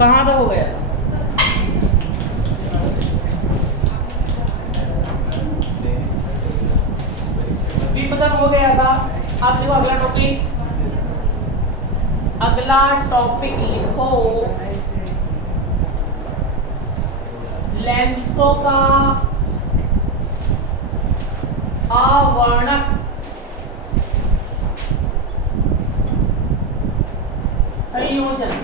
कहाँ तक हो गया था? विपतन हो गया था। अब लिखो अगला टॉपिक। अगला टॉपिक लिखो लेंसों का आवर्णक संयोजन।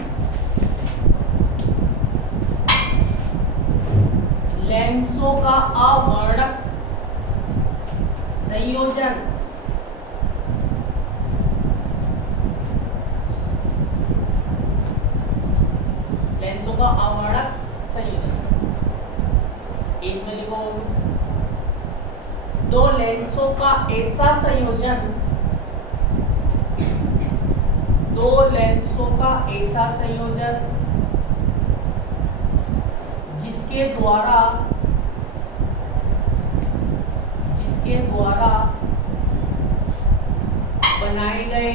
लेंसों का आवर्णक संयोजन। लेंसों का आवर्णक संयोजन। इसमें लिखो दो लेंसों का ऐसा संयोजन, दो लेंसों का ऐसा संयोजन जिसके द्वारा बनाए गए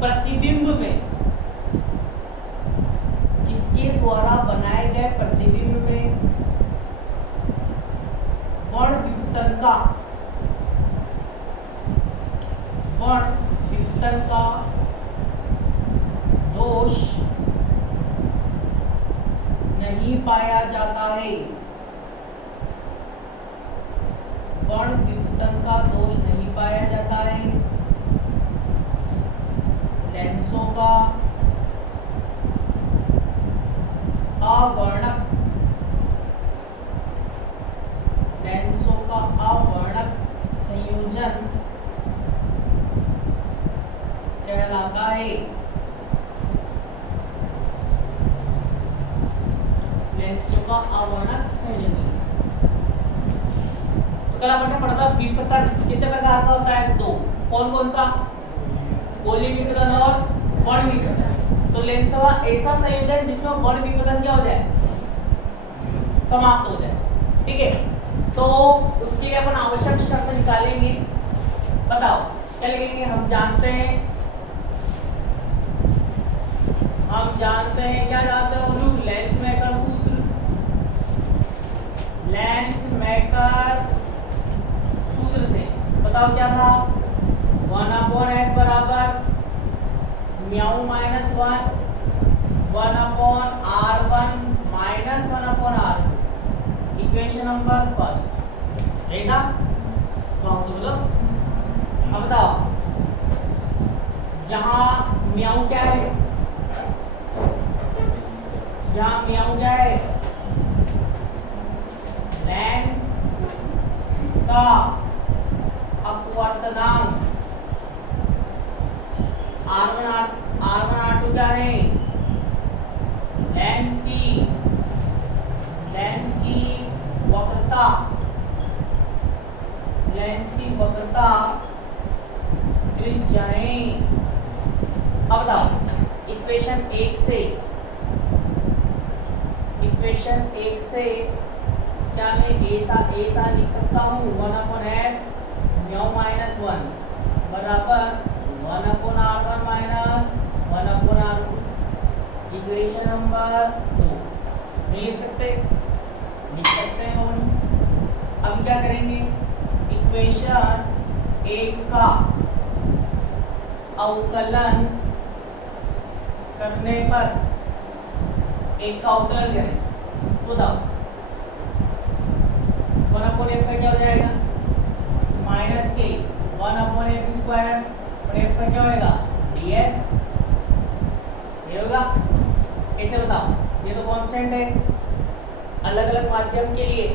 प्रतिबिंब में, जिसके द्वारा बनाए गए प्रतिबिंब में वर्ण विपतन का दोष नहीं पाया जाता है। वर्ण विपतन का दोष नहीं पाया जाता है। लेंसों का आवर्णक संयोजन कहलाता है। लेंसों का आवर्णक संयोजन। तो कल आपने पढ़ा था विपतन कितने प्रकार का होता है? दो। कौन कौन सा? गोली विपतन और वर्ण विपतन। तो लेंसों का ऐसा संयोजन जिसमें वर्ण विपतन क्या हो जाए? समाप्त हो जाए। ठीक है, तो उसके लिए अपन आवश्यक शर्त निकालेंगे। बताओ क्या लिखेंगे? हम जानते हैं क्या जानते हो हम लोग? लेंस मेकर सूत्र। लेंस मेकर सूत्र से बताओ क्या था? 1/f बराबर mu minus 1 1/r1 minus 1/r2। Equation number first रहेगा। तो बोलो अब बताओ, जहां म्याऊ क्या है? लेंस का अपवर्तनांक R1 R2 क्या है? लेंस की वक्रता त्रिज्याएं। अब बताओ इक्वेशन 1 से क्या मैं ऐसा लिख सकता हूँ? 1/f म्याऊ माइनस 1 बराबर 1/r1 minus 1/r2। Equation number 2 नहीं लिख सकते? लिख सकते हैं हम। अब क्या करेंगे? इक्वेशन 1 का अवकलन करने पर, एक का अवकलन करें तो बताओ 1/f का क्या हो जाएगा? माइनस के 1/f स्क्वायर और f का क्या होगा? df। ये होगा। कैसे बताओ? ये तो कांस्टेंट है। अलग अलग माध्यम के लिए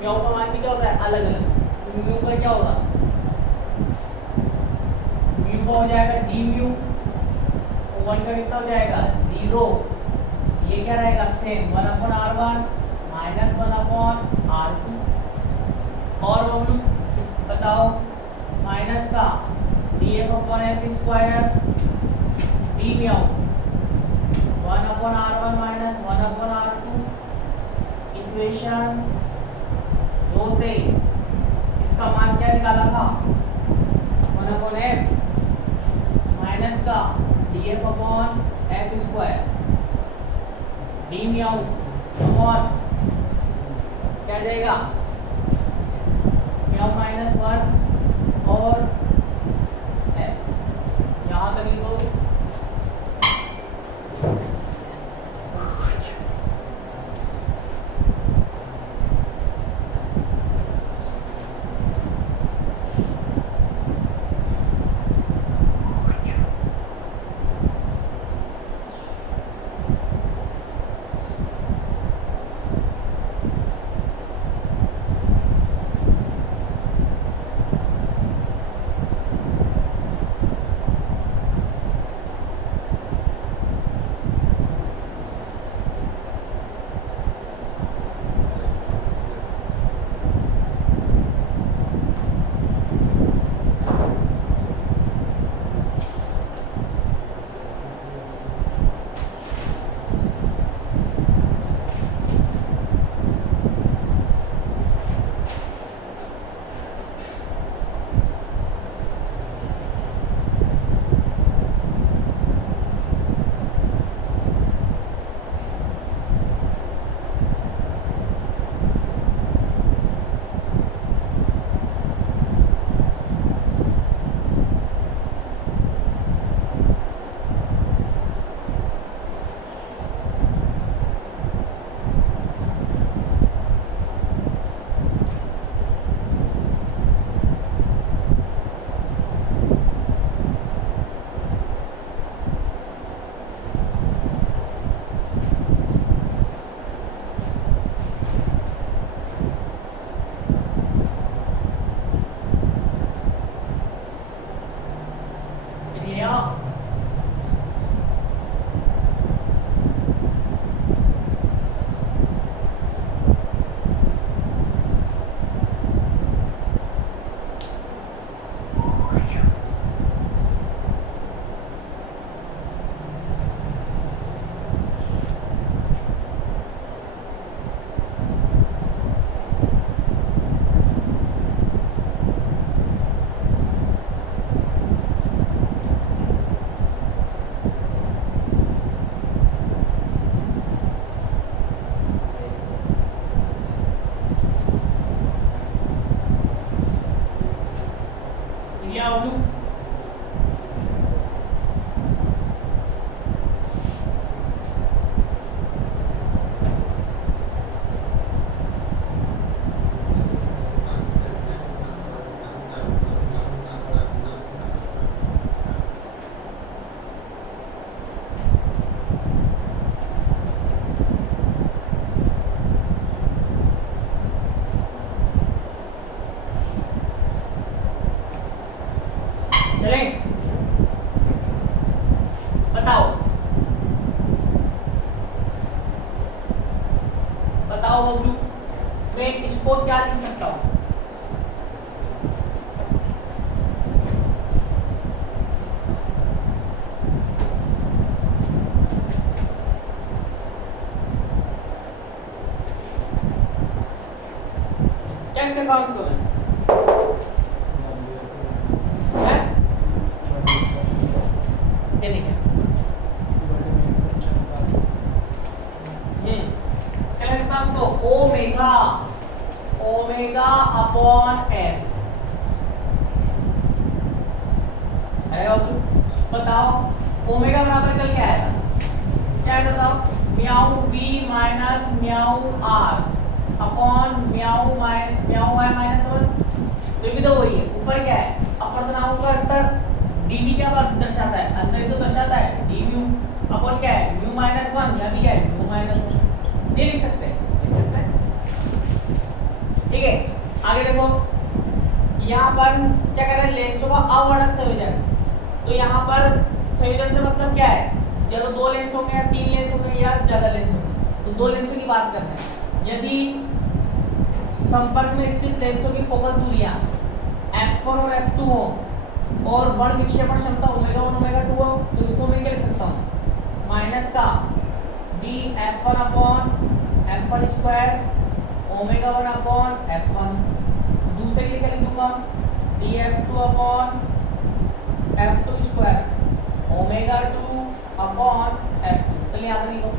म्याऊ का मान भी क्या होता है? अलग अलग। तो म्यू का क्या होगा? म्यू का हो जाएगा डी म्यू। 1 का कितना हो जाएगा? 0। ये क्या रहेगा? Same 1/r1 minus 1/r2। और हम लोग बताओ माइनस का df/f स्क्वायर डी म्याऊ 1/r1 माइनस 1/r2। इक्वेशन 2 से इसका मान क्या निकाला था? का df upon F square D mu upon क्या जाएगा म्याऊ माइनस 1 और एफ यहाँ तक लिखोगे। Omega upon F. अरे बताओ ओमेगा बराबर कल क्या आएगा, क्या आएगा बताओ, mu V minus mu R upon mu R minus 1। तो भी तो वही है, ऊपर क्या है अपवर्तनांक का अंतर डीवी क्या दर्शाता है, अंतर ही तो दर्शाता है डी म्यू अपॉन क्या है म्यू माइनस 1 या भी क्या है म्यू माइनस 1। ये लिख सकते हैं, ठीक है। आगे देखो यहाँ पर क्या कर रहे हैं, लेंसों का अवर्णक संयोजन। तो यहाँ पर संयोजन से मतलब क्या है, या तो दो लेंस होंगे या तीन लेंस होंगे या ज्यादा लेंस होंगे। तो दो लेंसों की बात करते हैं। यदि संपर्क में स्थित लेंसों की फोकस दूरियां f1 और f2 हो और वर्ण विक्षेपण क्षमता ओमेगा 1 ओमेगा 2 हो, तो इसको मैं क्या लिख सकता हूँ, माइनस का d f1 upon f1 square omega 1 upon f1। दूसरे के लिए क्या लिख दूंगा, d f2 upon f2 square omega 2 upon F2। चलिए यहाँ पर लिखो,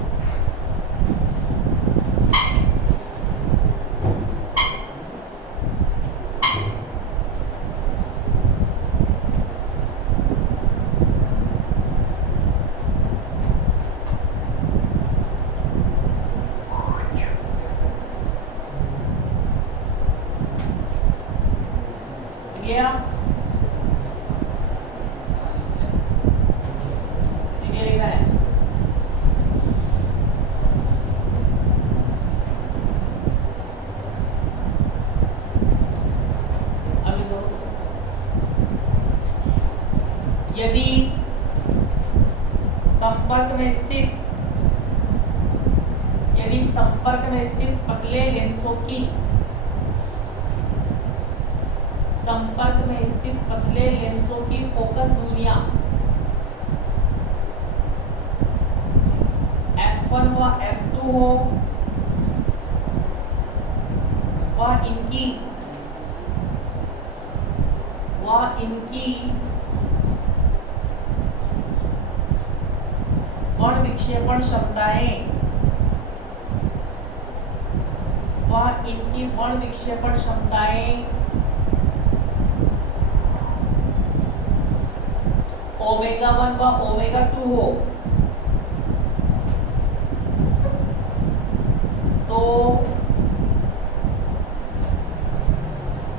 सीधे लिखना है। अब लिखो, यदि संपर्क में स्थित पतले लेंसों की फोकस दूरियां F1 व F2 हो, वह इनकी वर्ण विक्षेपण क्षमताएं ओमेगा 1 व ओमेगा 2 हो, तो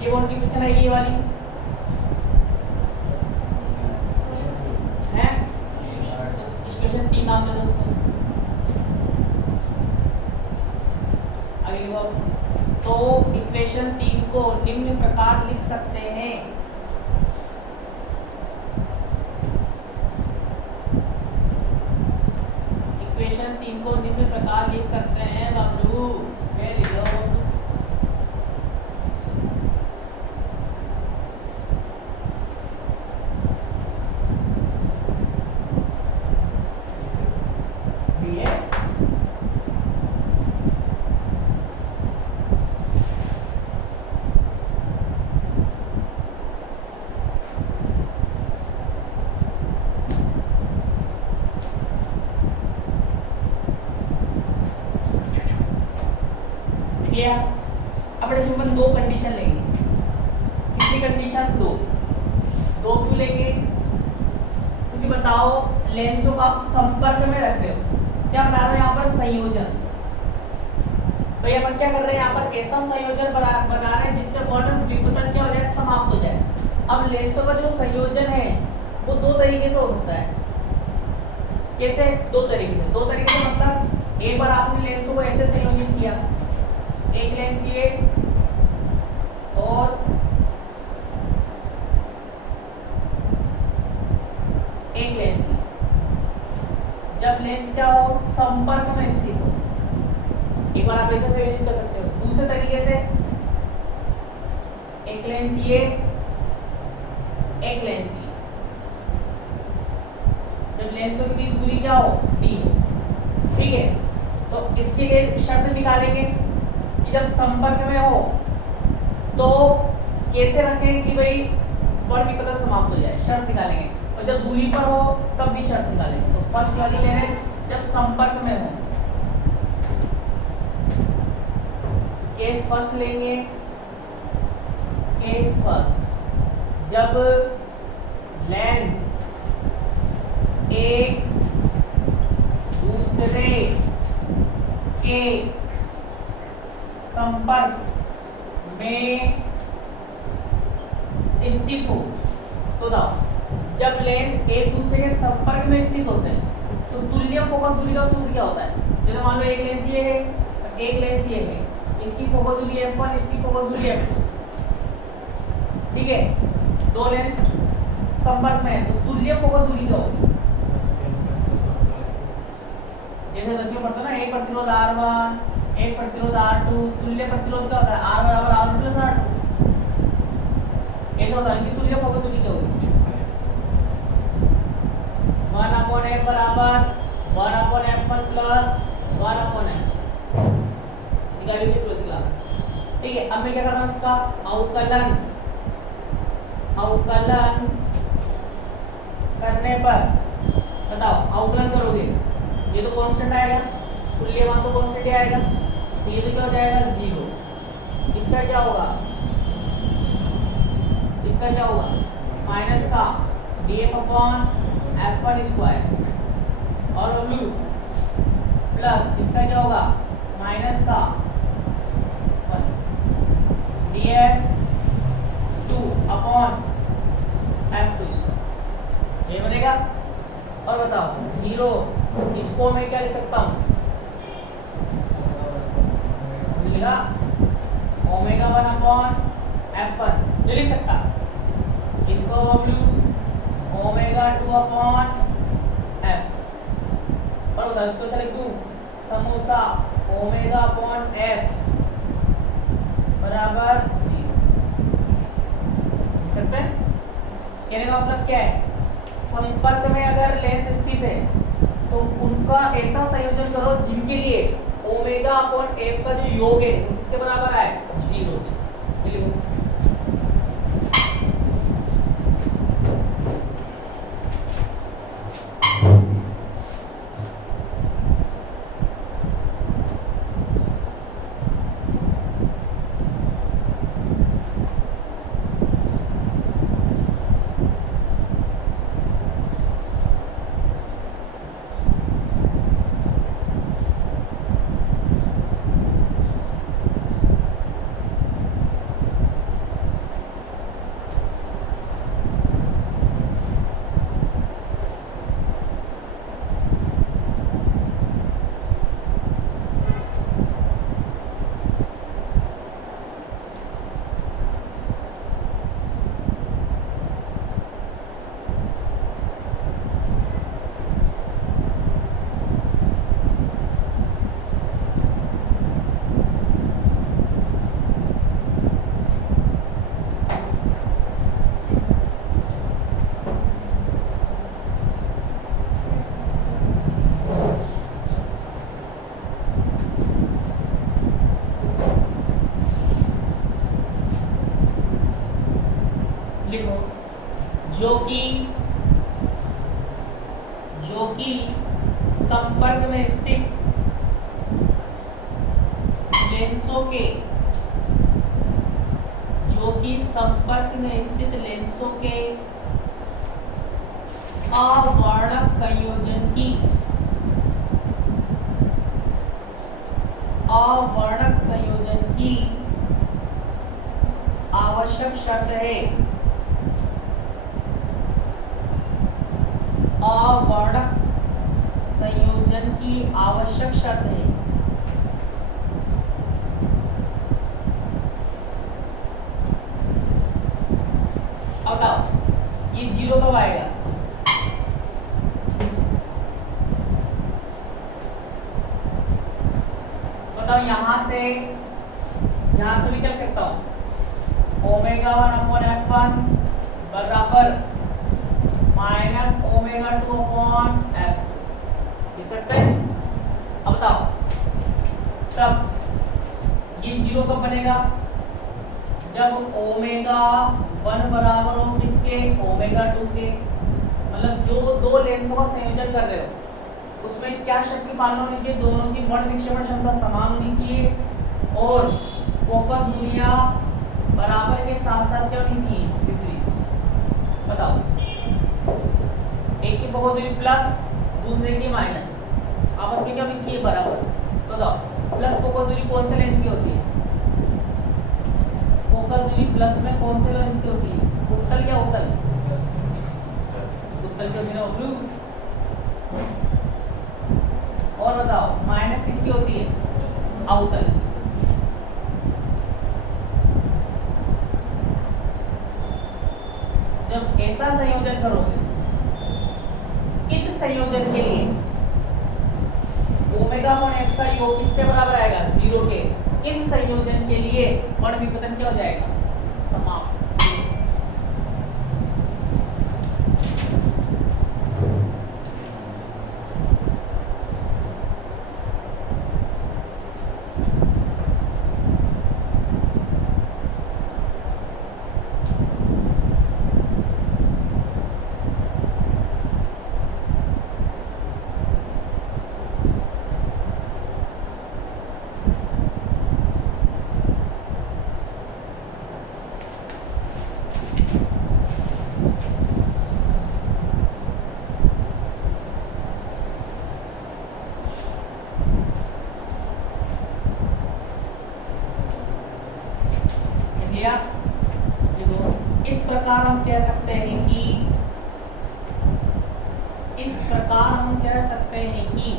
ये कौन सी क्वेश्चन है, ये वाली है? इक्वेशन 3 नाम दे दो उसको। आगे लिखो, तो इक्वेशन 3 को निम्न प्रकार लिख सकते हैं। इक्वेशन 3 को निम्न प्रकार लिख सकते हैं बाबू, ये लिखो, अपने तुम दो कंडीशन लेंगे। कितनी कंडीशन? दो क्यों लेंगे? क्योंकि बताओ लेंसों को आप संपर्क में रख रहे हो, क्या बना रहे हैं यहाँ पर? संयोजन। तो ये अपन क्या कर रहे हैं यहाँ पर? ऐसा संयोजन बना रहे हैं जिससे वर्ण विपतन क्या हो जाए? समाप्त हो जाए। अब लेंसों का जो संयोजन है वो दो तरीके से हो सकता है। कैसे? दो तरीके से मतलब एक बार आपने लेंसों को ऐसे संयोजित किया, एक लेंस ये और एक लेंस ये। जब लेंस क्या हो? संपर्क में स्थित हो, एक बार आप ऐसे संयोजित कर सकते हो। दूसरे तरीके से एक लेंस ये, एक लेंस ये। जब लेंसों के बीच दूरी क्या हो? d हो। ठीक है, तो इसके लिए शर्त निकालेंगे कि जब संपर्क में हो तो कैसे रखें कि भाई वर्ण विपतन समाप्त हो जाए, शर्त निकालेंगे। और जब दूरी पर हो तब भी शर्त निकालेंगे। तो फर्स्ट वाली ले रहे, जब संपर्क में हो, केस फर्स्ट लेंगे। केस फर्स्ट, जब लेंस एक दूसरे के संपर्क में स्थित हो, तो जब लेंस एक दूसरे के संपर्क में स्थित होते हैं तो तुल्य फोकस दूरी का सूत्र क्या होता है? जैसे मान लो एक लेंस ये है, एक लेंस ये है, इसकी फोकस दूरी f1, इसकी फोकस दूरी f2। ठीक है, दो लेंस संपर्क में है तो तुल्य फोकस दूरी क्या होगी? जैसे दसियों पढ़ते ना, एक प्रतिरोध R1, एक प्रतिरोध R2, तुल्य प्रतिरोध क्या होता है? R बराबर R1 प्लस R2। ऐसा होता है कि तुल्य फोकस दूरी क्या होगी? 1/f बराबर 1/f1 प्लस 1/f। ठीक है, अब मैं क्या कर रहा हूँ? इसका अवकलन करने पर बताओ आउटलाइन करोगे, ये तो कांस्टेंट आएगा, तुल्यमान तो कांस्टेंट ही आएगा, तो ये तो क्या हो जाएगा 0। इसका क्या होगा, इसका क्या होगा माइनस का df अपॉन f1 स्क्वायर और ब्लू प्लस इसका क्या होगा माइनस का 1 df2 अपॉन f2 स्क्वायर, ये बनेगा। और बताओ 0 इसको मैं क्या लिख सकता हूँ, लिखा ओमेगा 1 अपॉन f1 ये लिख सकता, इसको ब्लू ओमेगा 2 अपॉन f, और बताओ इसको ऐसा लिख दूं समोसा ओमेगा अपॉन f बराबर 0, लिख सकते हैं। कहने का मतलब क्या है, संपर्क में अगर लेंस स्थित है तो उनका ऐसा संयोजन करो जिनके लिए ओमेगा अपॉन f का जो योग है वो किसके बराबर आए 0 के। लिखो जो कि संपर्क में स्थित लेंसों के अवर्णक संयोजन की आवश्यक शर्त है, अवर्णक संयोजन की आवश्यक शर्त है। अब बताओ ये 0 कब आएगा, बताओ यहां से भी कर सकता हूं ओमेगा 1 अपॉन f1 बराबर माइनस ओमेगा 2 अपॉन f, लिख सकते हैं। अब बताओ तब ये 0 कब बनेगा, जब ओमेगा 1 बराबर हो किसके ओमेगा 2 के, मतलब जो दो लेंसों का संयोजन कर रहे हो उसमें क्या शक्ति पालन होनी चाहिए, दोनों की वर्ण विक्षेपण क्षमता समान होनी चाहिए और फोकस दूरियां बराबर के साथ साथ क्या होनी चाहिए विपरीत। बताओ एक की फोकस दूरी प्लस दूसरे की माइनस, आपस में क्या होनी चाहिए बराबर। तो बताओ प्लस फोकस दूरी कौन से लेंस की होती है, फोकस दूरी प्लस में कौन से लेंस की होती है, उत्तल क्या उत्तल की होती है ना ब्लू। और बताओ माइनस किसकी होती है अवतल। जब ऐसा संयोजन करोगे, इस संयोजन के लिए ओमेगा अपॉन f का योग किसके बराबर आएगा 0 के, इस संयोजन के लिए वर्ण विपतन क्या हो जाएगा समाप्त। इस प्रकार हम कह सकते हैं कि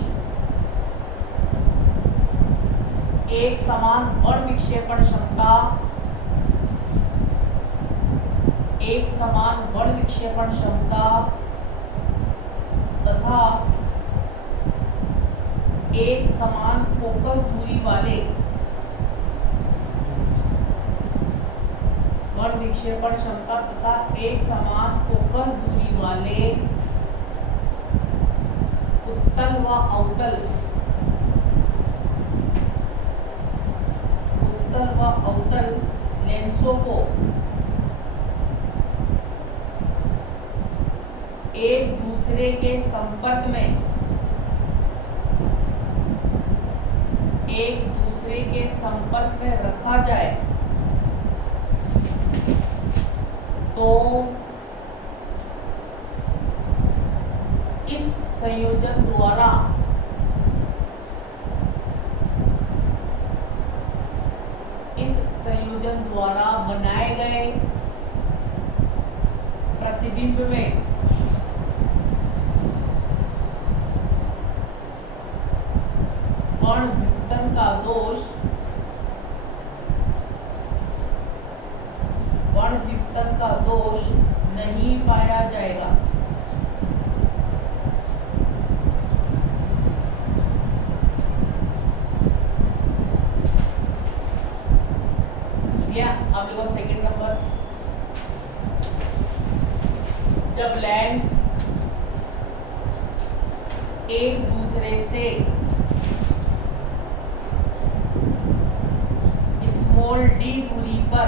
एक समान बल विक्षेपण क्षमता तथा एक समान फोकस दूरी वाले विक्षेपण क्षमता तथा एक समान फोकस दूरी वाले उत्तल व अवतल लेंसों को एक दूसरे के संपर्क में रखा जाए तो इस संयोजन द्वारा बनाए गए प्रतिबिंब में वर्णविवर्तन का दोष नहीं पाया जाएगा। अब देखो सेकंड नंबर, जब लेंस एक दूसरे से स्मॉल डी दूरी पर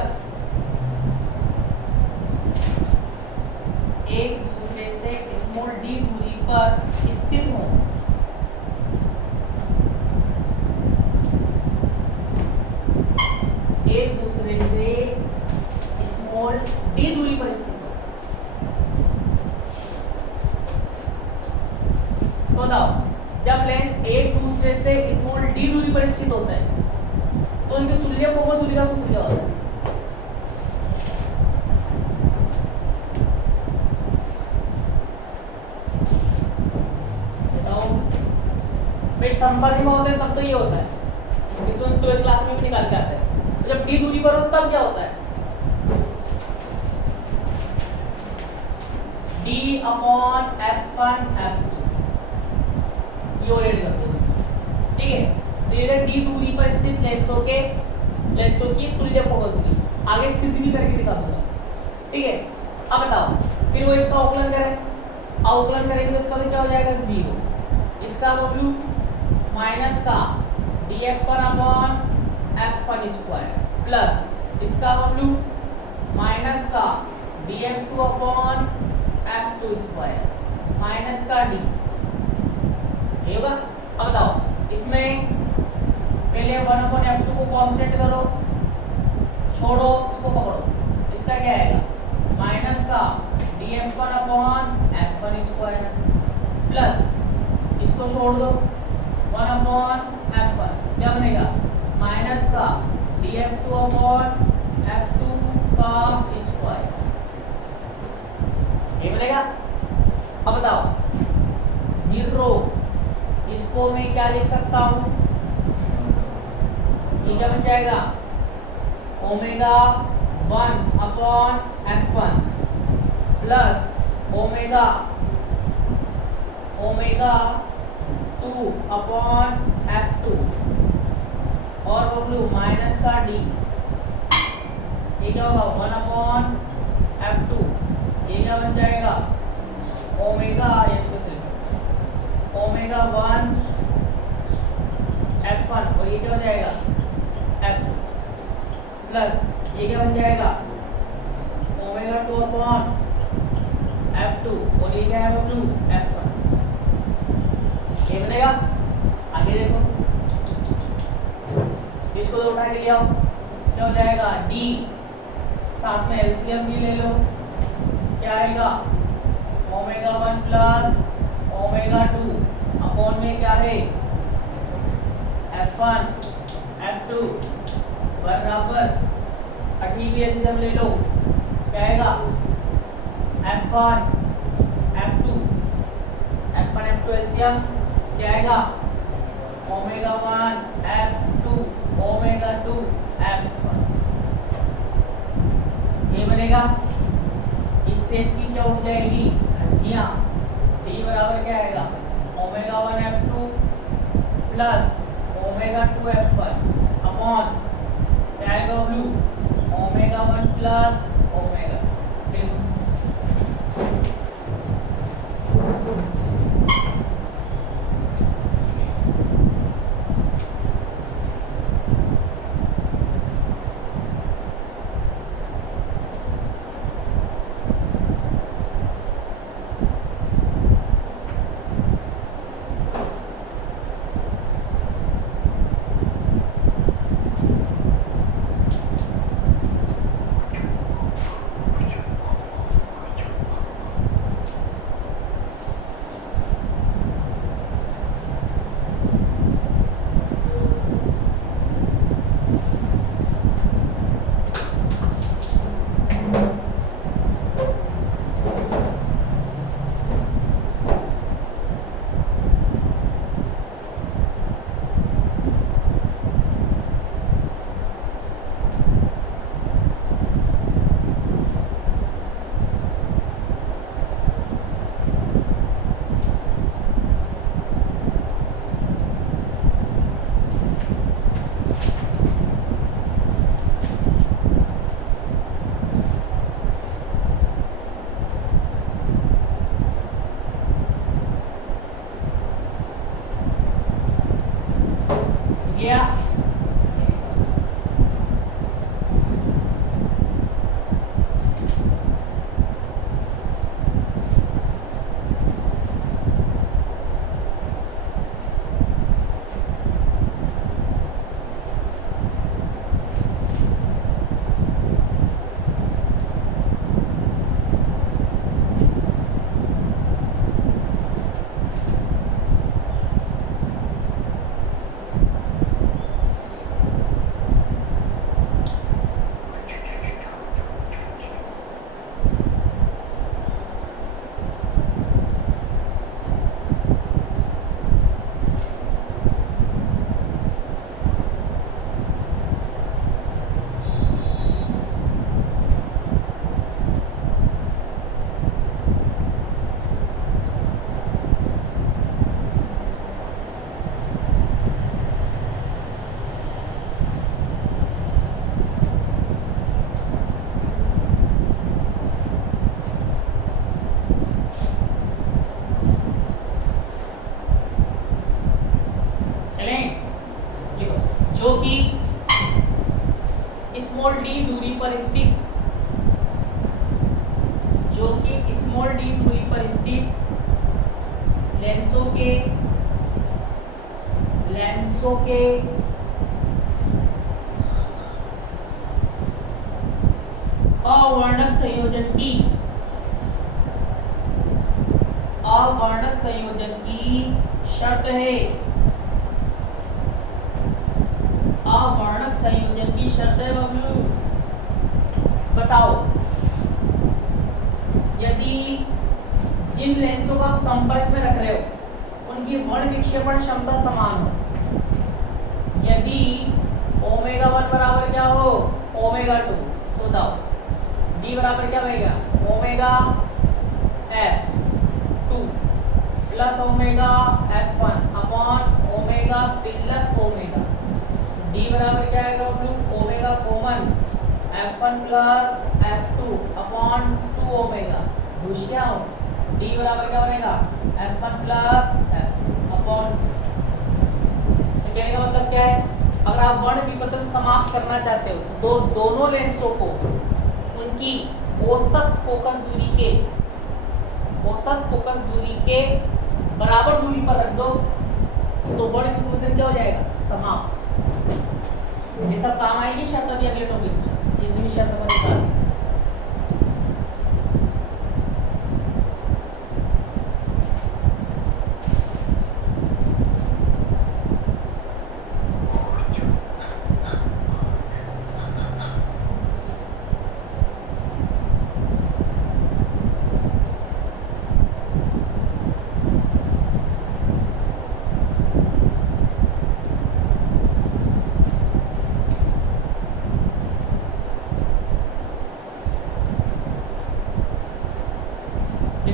स्थित हो स्मॉल डी दूरी पर स्थित हो तो बताओ, जब लेंस एक दूसरे से स्मॉल डी दूरी पर स्थित होता है तो इनके तुल्य फोकस दूरी का सूत्र क्या होता है? संपर्क में होते हैं तब तो ये होता है, ये तो 12th क्लास में भी निकाल के आते हैं। तो जब डी दूरी पर हो तब क्या होता है? D अपॉन F1 F2 ये ऑलरेडी कर दो, ठीक है। तो ये डी दूरी पर स्थित लेंसों की तुल्य फोकस दूरी, आगे सिद्ध भी करके दिखा दूंगा, ठीक है। अब बताओ, फिर वो इसका अवकलन करेंगे तो इसका तो क्या हो जाएगा 0, इसका वैल्यू माइनस का df1 upon f1 square plus इसका वैल्यू माइनस का df2 upon f2 square minus का d, ये होगा। अब बताओ, इसमें पहले 1 अपॉन f2 को कांस्टेंट करो, छोड़ो, इसको पकड़ो, इसका क्या आएगा माइनस का df1 upon f1 square plus इसको छोड़ दो 1 अपॉन f1 क्या बनेगा माइनस का df2 अपॉन f2 का स्क्वायर, ये बनेगा। अब बताओ 0, इसको मैं क्या लिख सकता हूँ, ये क्या बन जाएगा omega 1 upon f1 plus omega 2 upon f2 और वैल्यू माइनस का d, ये क्या होगा 1 अपॉन f2, ये क्या बन जाएगा ओमेगा, ओमेगा 1 f1 और ये क्या हो जाएगा f2 प्लस ये क्या बन जाएगा ओमेगा 2 अपॉन f2 और ये क्या है वैल्यू f1, ये बनेगा। आगे देखो, इसको तो उठा के ले आओ, क्या हो जाएगा d साथ में एलसीएम भी ले लो, क्या आएगा ओमेगा 1 प्लस ओमेगा 2 अपॉन में क्या है F1 F2 बराबर अठी भी एलसीएम ले लो, क्या आएगा F1 F2 एलसीएम क्या आएगा ओमेगा 1 F2 ओमेगा 2 F1, ये बनेगा। इससे इसकी क्या हो जाएगी धज्जियां, D बराबर क्या आएगा omega 1 F2 plus omega 2 F1 upon क्या आएगा ब्लू ओमेगा 1 प्लस ओमेगा। जो कि स्मॉल डी दूरी पर स्थित लेंसों के अवर्णक संयोजन की शर्त है। अवर्णक संयोजन की शर्त है बबलू, बताओ यदि जिन लेंसों को आप संपर्क में रख रहे हो उनकी वर्ण विक्षेपण क्षमता समान हो, यदि ओमेगा 1 बराबर क्या हो ओमेगा 2, तो बताओ डी बराबर क्या बनेगा omega F2 plus omega F1 upon omega plus omega. D बराबर क्या आएगा omega common F1 plus F2 upon 2 omega. दूसरा क्या हो डी बराबर क्या बनेगा F1 प्लस F अपॉन। कहने का मतलब क्या है, अगर आप वर्ण विपतन समाप्त करना चाहते हो तो दोनों लेंसों को उनकी औसत फोकस दूरी के बराबर दूरी पर रख दो तो वर्ण विपतन क्या हो जाएगा समाप्त। ये सब काम आएगी शर्त अभी अगले टॉपिक में, जितनी भी शर्त बनेगा।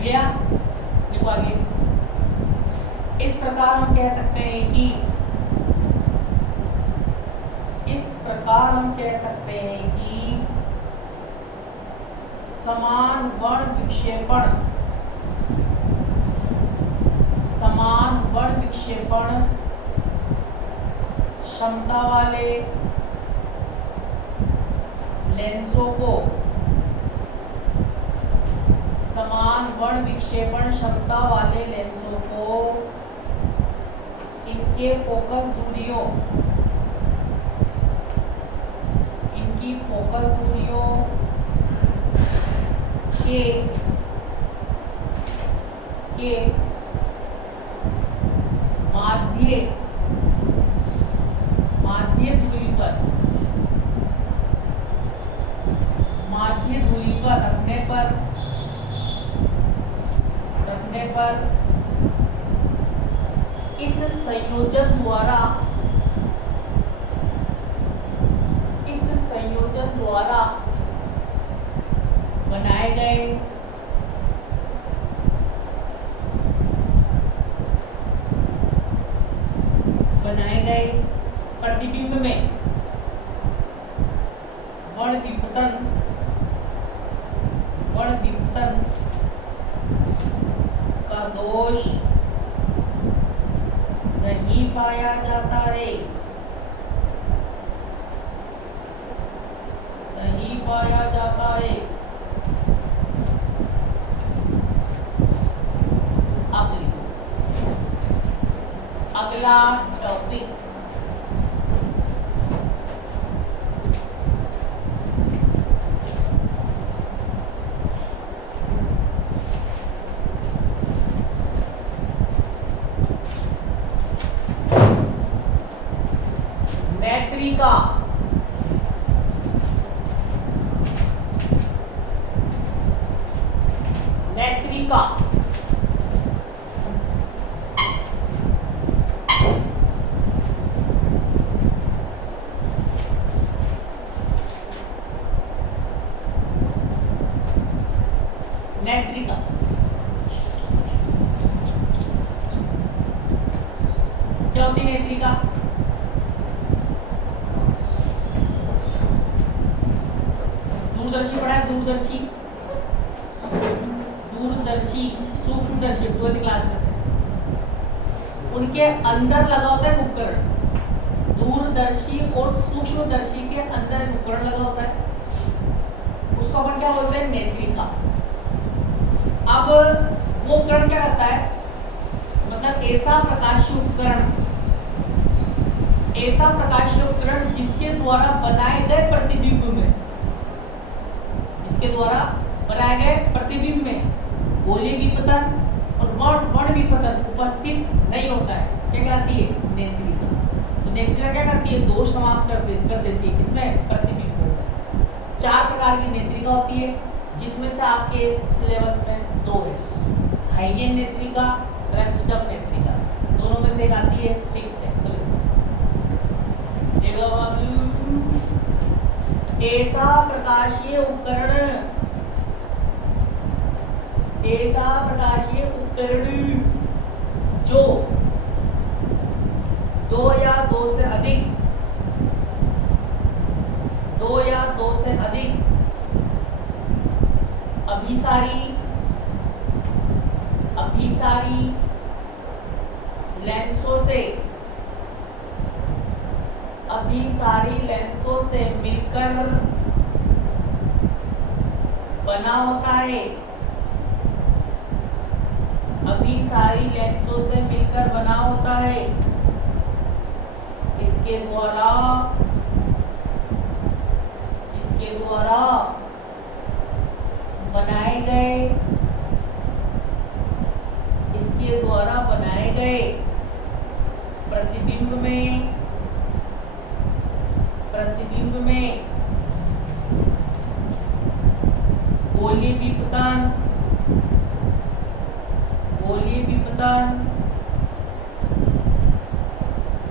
लिया। देखो आगे, इस प्रकार हम कह सकते हैं कि समान वर्ण विक्षेपण क्षमता वाले लेंसों को इनकी फोकस दूरियों के माध्य दूरी पर रखने पर इस संयोजन द्वारा बनाए गए प्रतिबिंब में वर्ण विपतन का दोष नहीं पाया जाता है। अब लिखो अगला टॉपिक, नेत्रिका। क्या होती है नेत्रिका? दूरदर्शी पढ़ा है, दूरदर्शी सूक्ष्मदर्शी 12वीं क्लास में उनके अंदर लगा होता है उपकरण। दूरदर्शी और सूक्ष्मदर्शी के अंदर एक उपकरण लगा होता है, उसको अपन क्या बोलते हैं? नेत्रिका। अब वो उपकरण क्या करता है? मतलब ऐसा प्रकाशीय उपकरण जिसके द्वारा बनाए गए प्रतिबिंब में गोलीय विपतन और वर्ण विपतन उपस्थित नहीं होता है, क्या कहलाती है? नेत्रिका। तो नेत्रिका क्या करती है? दोष समाप्त कर देती है। इसमें प्रतिबिंब होता है। 4 प्रकार की नेत्रिका होती है, जिसमें से आपके सिलेबस में 2 है, हाइगेन नेत्रिका, रैंसडम नेत्रिका। दोनों में से एक आती है, फिक्स है। ऐसा प्रकाशीय उपकरण जो 2 या 2 से अधिक अभिसारी लेंसों से मिलकर बना होता है। इसके द्वारा बनाए गए प्रतिबिंब में गोलीय विपतन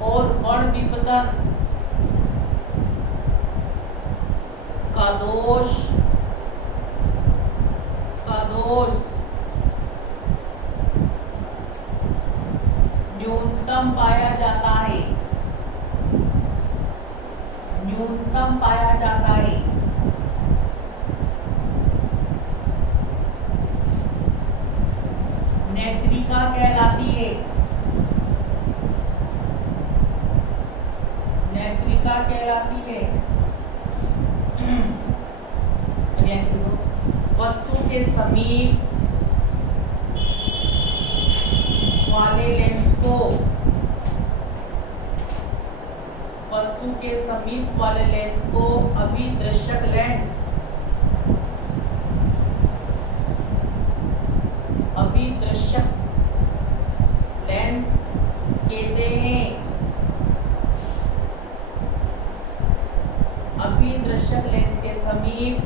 और वर्ण विपतन का दोष नेत्रिका कहलाती है। नेत्रिका कहलाती है। वस्तु के समीप वाले लेंस को, वस्तु के समीप वाले लेंस को अभिदृश्यक लेंस, अभिदृश्यक लेंस कहते हैं। अभिदृश्यक लेंस के समीप,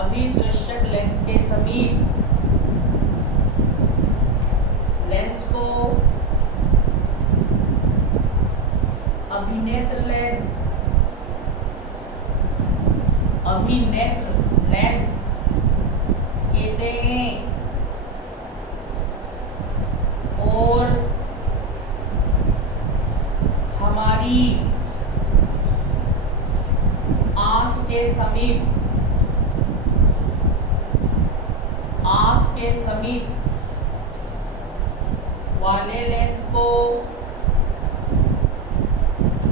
अभिदृश्यक लेंस के समीप लेंस को अभिनेत्र लेंस, अभिनेत्र लेंस कहते हैं। और हमारी आंख के समीप, आंख के समीप वाले लेंस को,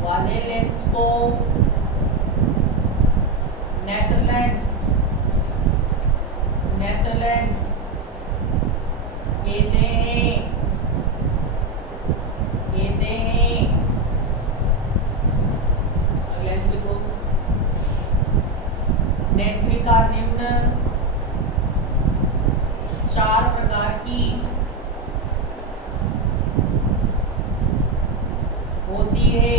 वाले लेंस को नेत्र लेंस, नेत्र लेंस कहते हैं, कहते हैं। अगला लिखो, नेत्रिका निम्न 4 प्रकार की होती है।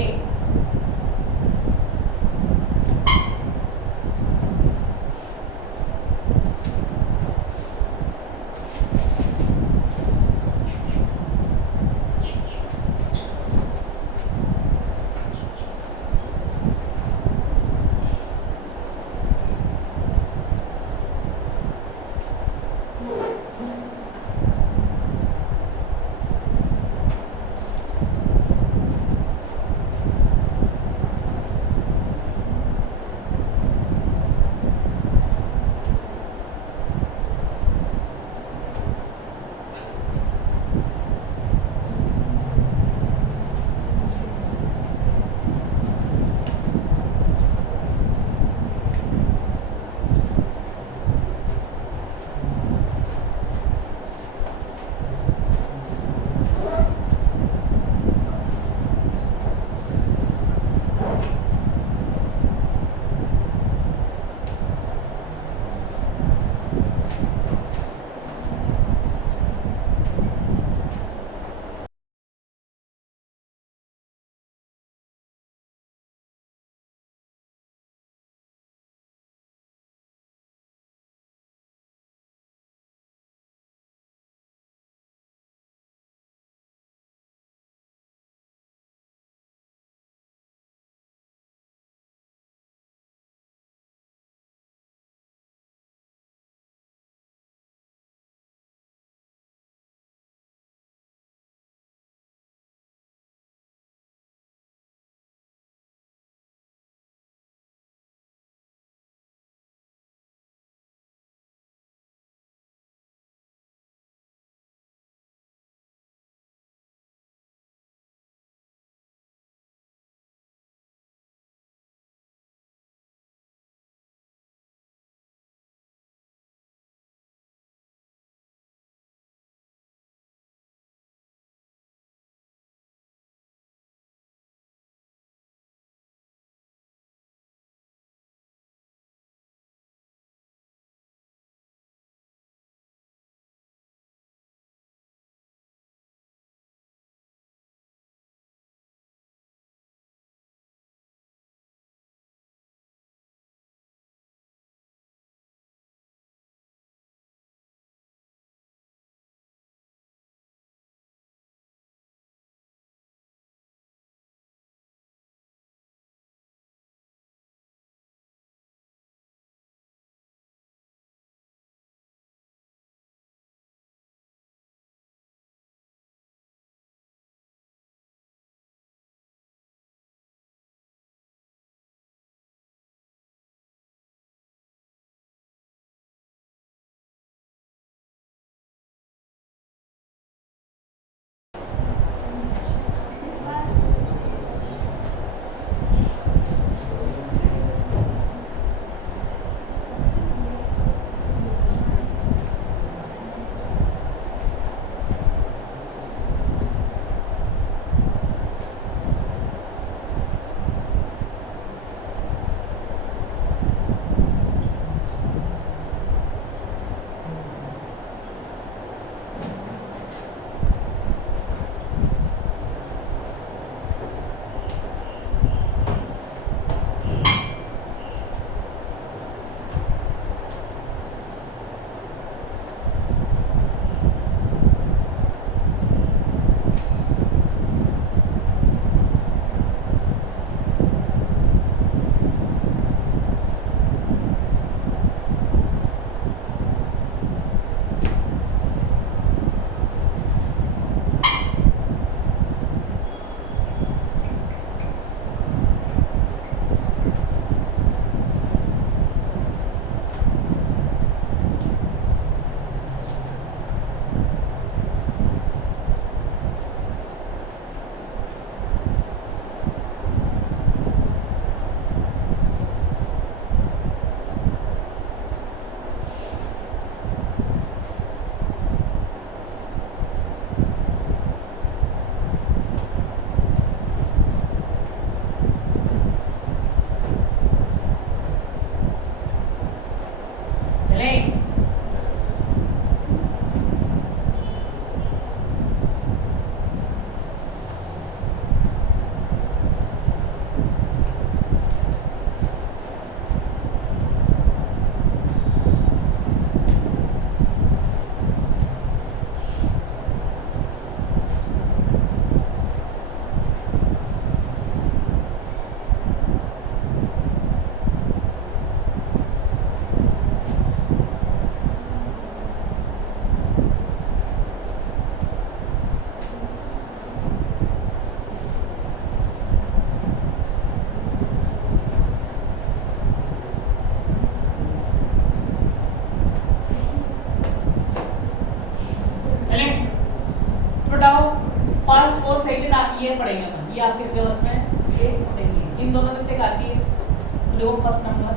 ये आपके सिलेबस में ये नहीं, इन दोनों में से आती है। तो देखो फर्स्ट नंबर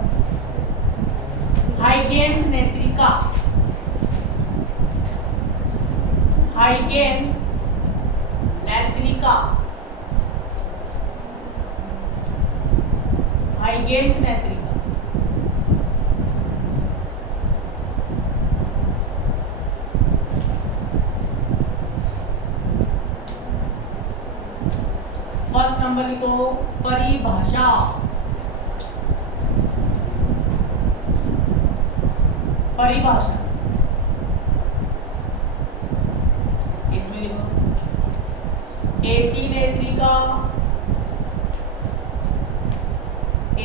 हाइगेन्स नेत्रिका, हाइगेन्स नेत्रिका, हाइगेन्स नेत्रिका। फर्स्ट नंबर लिखो परिभाषा, परिभाषा। इसमें लिखो एसी नेत्रिका,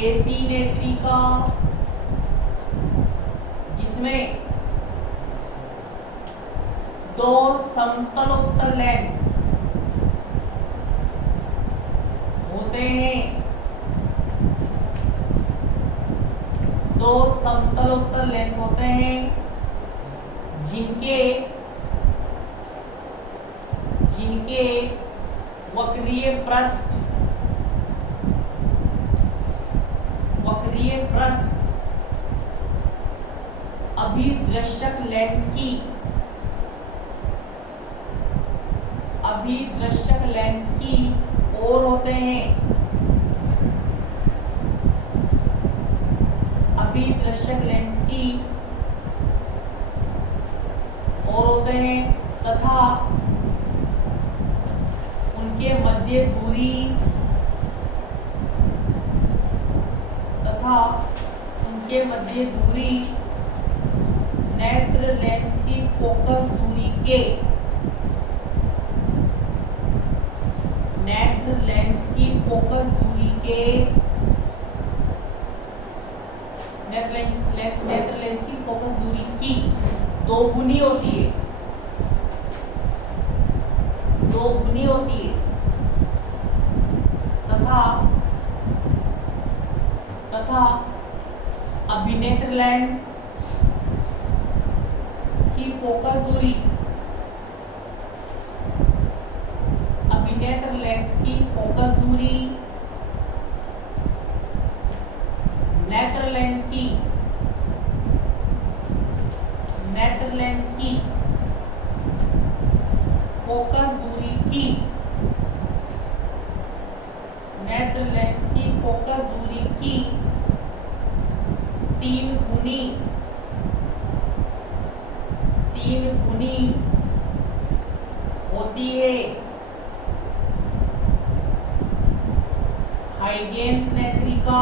एसी नेत्रिका जिसमें दो समतलोत्तल लेंस होते हैं, दो समतलोत्तल लेंस होते हैं जिनके जिनके वक्रीय पृष्ठ, वक्रीय पृष्ठ अभिदृश्यक लेंस की, अभिदृश्यक लेंस की ओर होते हैं, अभिदृश्यक लेंस की ओर होते हैं तथा उनके मध्य दूरी, तथा उनके मध्य दूरी नेत्र लेंस की फोकस दूरी के, नेत्र लेंस की फोकस दूरी के, नेत्र लेंस की फोकस दूरी की दोगुनी होती है, दोगुनी होती है तथा तथा अभिनेत्र लेंस की फोकस दूरी, अभिनेत्र लेंस की फोकस दूरी नेत्र लेंस की, नेत्र लेंस की फोकस दूरी की, नेत्र लेंस की फोकस दूरी की 3 गुनी, 3 गुनी होती है। हाइगेन्स नेत्रिका,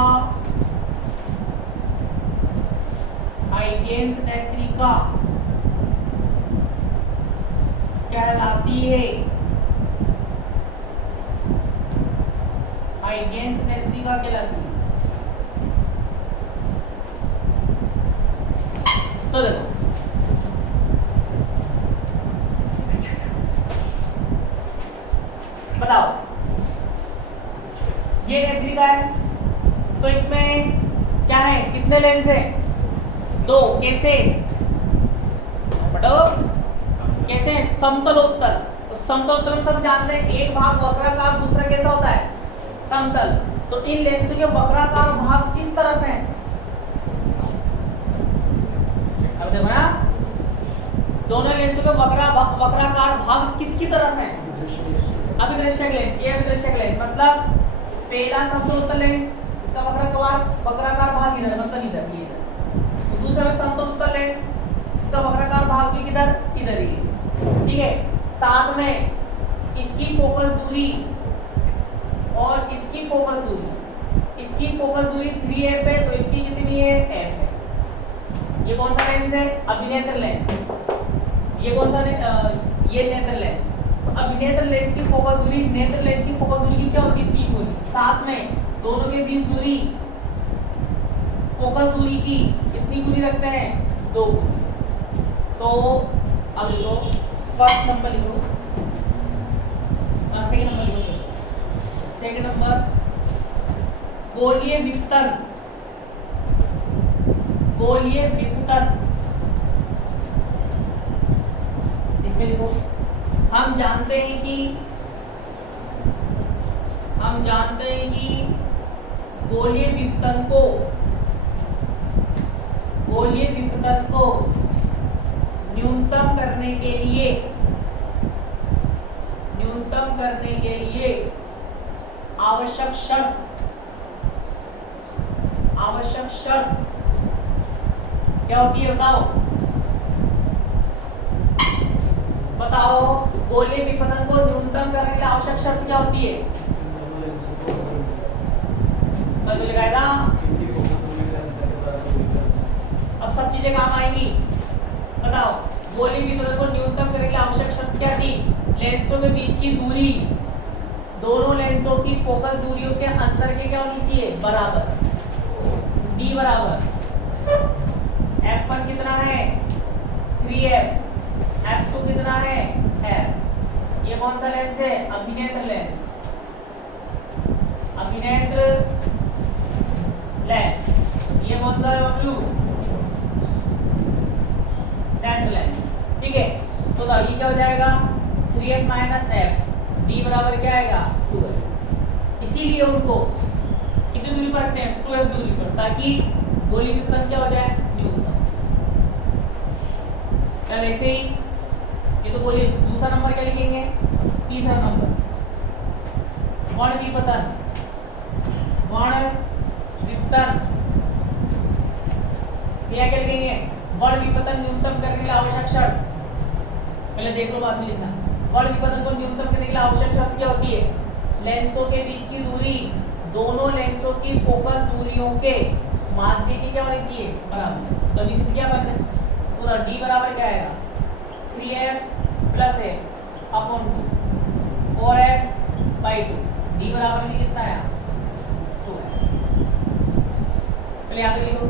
हाइगेन्स नेत्रिका कहलाती है, हाइगेन्स नेत्रिका कहलाती है। तो देखो बताओ ये नेत्रिका है तो इसमें क्या है, कितने लेंस है? 2। कैसे बताओ? कैसे है? समतलोत्तल। उस समतलोत्तल में सब जानते हैं एक भाग वक्राकार, दूसरा कैसा होता है? समतल। तो इन लेंसों के वक्राकार भाग किस तरफ है? अब देखो ना, दोनों लेंसों के वक्राकार भाग किसकी तरफ है? अभिदृश्यक लेंस। ये अभिदृश्यक लेंस मतलब पहला समतलोत्तल लेंस, इसका वक्राकार भाग इधर मतलब इधर, ये इधर। तो दूसरा में समतलोत्तल लेंस, इसका वक्राकार भाग भी किधर? इधर ही। ठीक है। साथ में इसकी फोकस दूरी और इसकी फोकस दूरी, इसकी फोकस दूरी 3f है तो इसकी कितनी है? f है। ये कौन सा लेंस है? अभिनेत्र लेंस। ये कौन सा ये नेत्र लेंस। तो अभिनेत्र लेंस की फोकस दूरी नेत्र लेंस की फोकस दूरी की क्या होती है? 3 गुनी। साथ में दोनों के बीच दूरी, फोकस दूरी की कितनी गुनी रखते हैं? 2 गुनी। तो अब लिखो फर्स्ट नंबर, लिखो सेकंड नंबर, लिखो सेकंड नंबर गोलीय विपतन, गोलीय विपतन। इसमें लिखो हम जानते हैं कि हम जानते हैं कि गोलीय विपतन को न्यूनतम करने के लिए आवश्यक शर्त क्या होती है? बताओ गोलीय विपतन को न्यूनतम करने के लिए आवश्यक शर्त क्या होती है? तो लगाएगा। अब सब चीजें काम आएंगी। बताओ गोलीय विपतन को न्यूनतम करने के लिए आवश्यक शर्त क्या थी? लेंसों के बीच की दूरी दोनों लेंसों की फोकस दूरियों के अंतर के क्या होनी चाहिए? बराबर। d बराबर f1 कितना है? 3f, f2 कितना है? f। ये कौन सा लेंस है? अभिनेत्र लेंस। ये कौन सा है बबलू? Centre lens. ठीक है, तो ये क्या हो जाएगा? 3f माइनस f, d बराबर क्या आएगा? 2f। इसीलिए उनको कितनी दूरी पर रखते हैं? 2f दूरी पर, ताकि गोलीय विपतन क्या हो जाए? न्यूनतम। क्या वैसे ही ये तो गोलीय। दूसरा नंबर क्या लिखेंगे? तीसरा नंबर वर्ण विपतन क्या लिखेंगे? वर्ण विपतन न्यूनतम करने के लिए आवश्यक शर्त। पहले देख लो, बाद में लिखना। वर्ण विपतन को न्यूनतम करने के लिए आवश्यक शर्त क्या होती है? लेंसों के बीच की दूरी दोनों लेंसों की फोकस दूरियों के माध्य की क्या होनी चाहिए? बराबर। तो अभी से क्या बनना है? तो d बराबर क्या आएगा? 3f plus f upon 4f by 2। d बराबर में कितना आया? 2f। पहले यहाँ पे लिखो।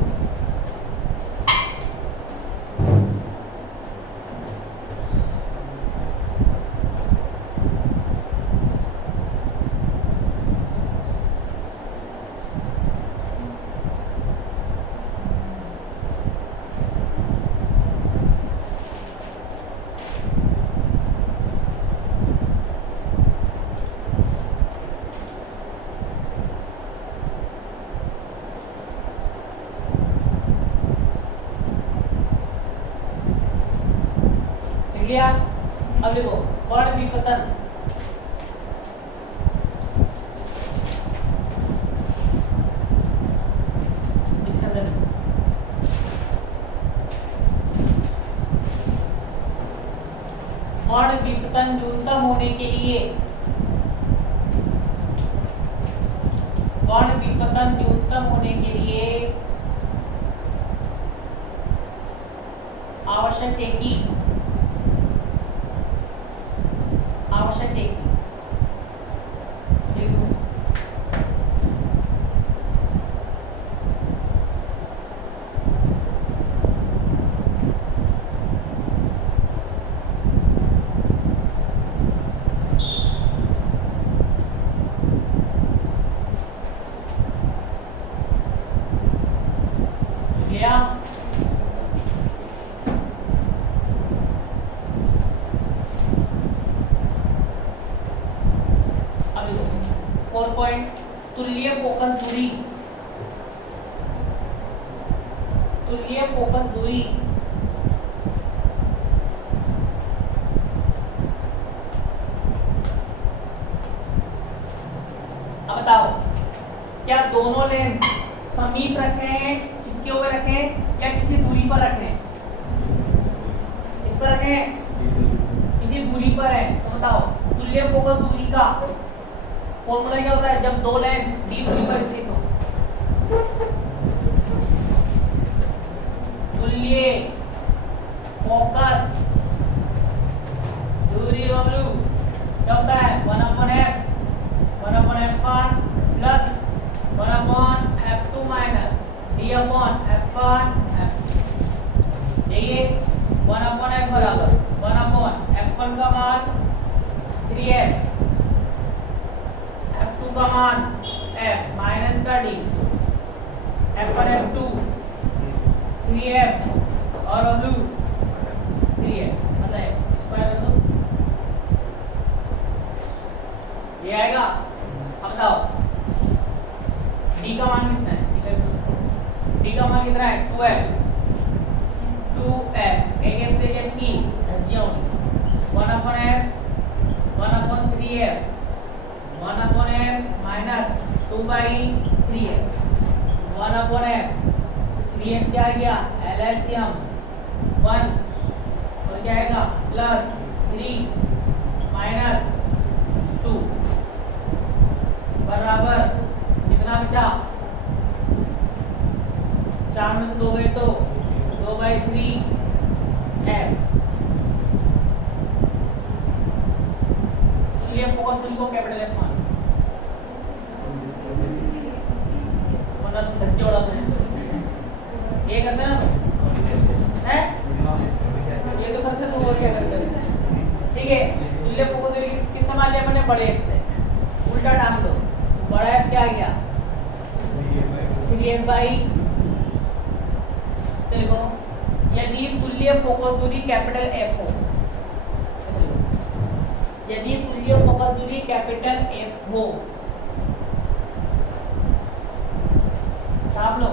लिया। अब देखो वर्ण विपतन इसके अंदर वर्ण विपतन न्यूनतम होने के लिए आवश्यक है कि तुल्य फोकस दूरी अब बताओ क्या दोनों लेंस समीप रखे हैं, चिपके हुए रखे हैं, या किसी दूरी पर रखे हैं? इस पर रखे हैं, किसी दूरी पर है। तो बताओ तुल्य फोकस दूरी का फॉर्मूला क्या होता है? जब दो लेंस d दूरी पर स्थित हो, तुल्य फोकस दूरी बबलू क्या होता है? 1/f 1/f1 plus 1/f2 minus d/f1 f। यही है 1/f बराबर 1/f1 का मान 3f, f2 का मान f माइनस का d, f1 f2 3f और बबलू 3f, मतलब स्क्वायर कर दो, ये आएगा। अब का मान कितना है 2f एक f से f की धज्जियां होंगी 1 upon f 1 upon 3f 1 upon f minus 2 by 3f 1 upon f 3f क्या आ गया LCM 1 और क्या आएगा प्लस 3 माइनस 2 बराबर कितना बचा 4 में से 2 गए तो 2/3 f इसलिए फोकस दूरी को कैपिटल F मान वरना तुम धज्जे उड़ा दो ये करते हैं ना तुम हैं ये तो करते तो और क्या करते हैं ठीक है तुल्य फोकस दूरी किस संभाल लिया मैंने बड़े F से उल्टा टांग दो बड़ा F क्या आ गया 3f by देखो यदि तुल्य फोकस दूरी कैपिटल F हो यदि तुल्य फोकस दूरी कैपिटल F हो छाप लो